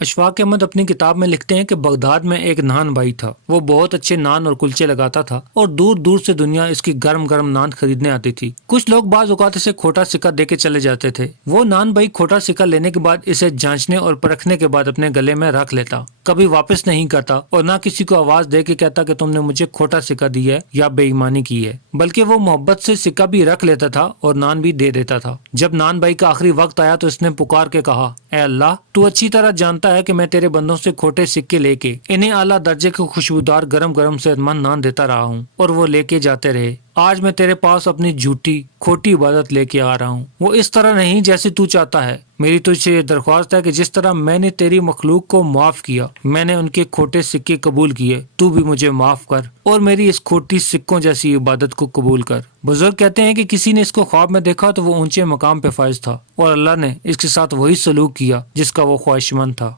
اشفاق احمد اپنی کتاب میں لکھتے ہیں کہ بغداد میں ایک نان بھائی تھا۔ وہ بہت اچھے نان اور کلچے لگاتا تھا اور دور دور سے دنیا اس کی گرم گرم نان خریدنے آتی تھی۔ کچھ لوگ بعض اوقات اسے کھوٹا سکہ دے کے چلے جاتے تھے۔ وہ نان بھائی کھوٹا سکہ لینے کے بعد اسے جانچنے اور پرکھنے کے بعد اپنے گلے میں رکھ لیتا، کبھی واپس نہیں کرتا اور نہ کسی کو آواز دے کے کہتا کہ تم نے مجھے کھوٹا سکہ دی ہے یا بے ایمانی کی ہے، بلکہ وہ محبت سے سکہ بھی رکھ لیتا تھا اور نان بھی دے دیتا تھا۔ جب نان بھائی کا آخری وقت آیا تو اس نے پکار کے کہا، اے اللہ، تو اچھی طرح جانتا ہے کہ میں تیرے بندوں سے کھوٹے سکے لے کے انہیں اعلیٰ درجے کے خوشبودار گرم گرم صحت مند نان دیتا رہا ہوں اور وہ لے کے جاتے رہے۔ آج میں تیرے پاس اپنی جھوٹی کھوٹی عبادت لے کے آ رہا ہوں، وہ اس طرح نہیں جیسے تو چاہتا ہے۔ میری تجھ سے یہ درخواست ہے کہ جس طرح میں نے تیری مخلوق کو معاف کیا، میں نے ان کے کھوٹے سکے قبول کیے، تو بھی مجھے معاف کر اور میری اس کھوٹی سکوں جیسی عبادت کو قبول کر۔ بزرگ کہتے ہیں کہ کسی نے اس کو خواب میں دیکھا تو وہ اونچے مقام پہ فائز تھا اور اللہ نے اس کے ساتھ وہی سلوک کیا جس کا وہ خواہشمند تھا۔